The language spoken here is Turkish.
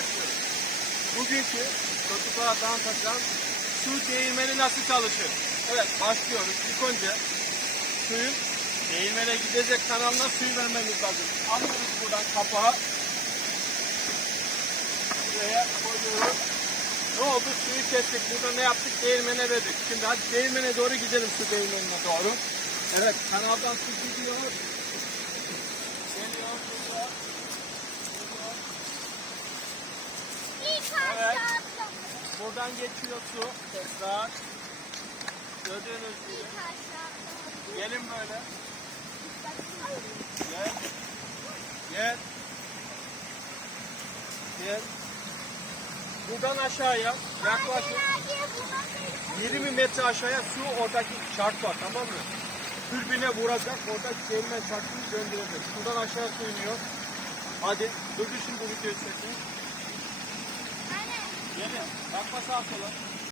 Başlıyoruz. Bugünkü çocuklara tanıtacağım su değirmeni nasıl çalışır? Evet başlıyoruz. İlk önce suyun değirmene gidecek kanalına suyu vermemiz lazım. Alıyoruz buradan kapağı. Buraya koyuyoruz. Ne oldu? Suyu kestik. Burada ne yaptık? Değirmene verdik. Şimdi hadi değirmene doğru gidelim su değirmenine doğru. Evet kanaldan su gidiyor. Buradan geçiyor su tekrar. Gördüğünüz gibi. Gelin böyle. Gel. Gel. Gel. Buradan aşağıya yaklaşık 20 metre aşağıya su oradaki şart var tamam mı? Türbine vuracak oradaki değirmen şartını döndürecek. Buradan aşağı su iniyor. Hadi durdu şimdi bu videoyu çekin. Gelin. Bakma sağa sola.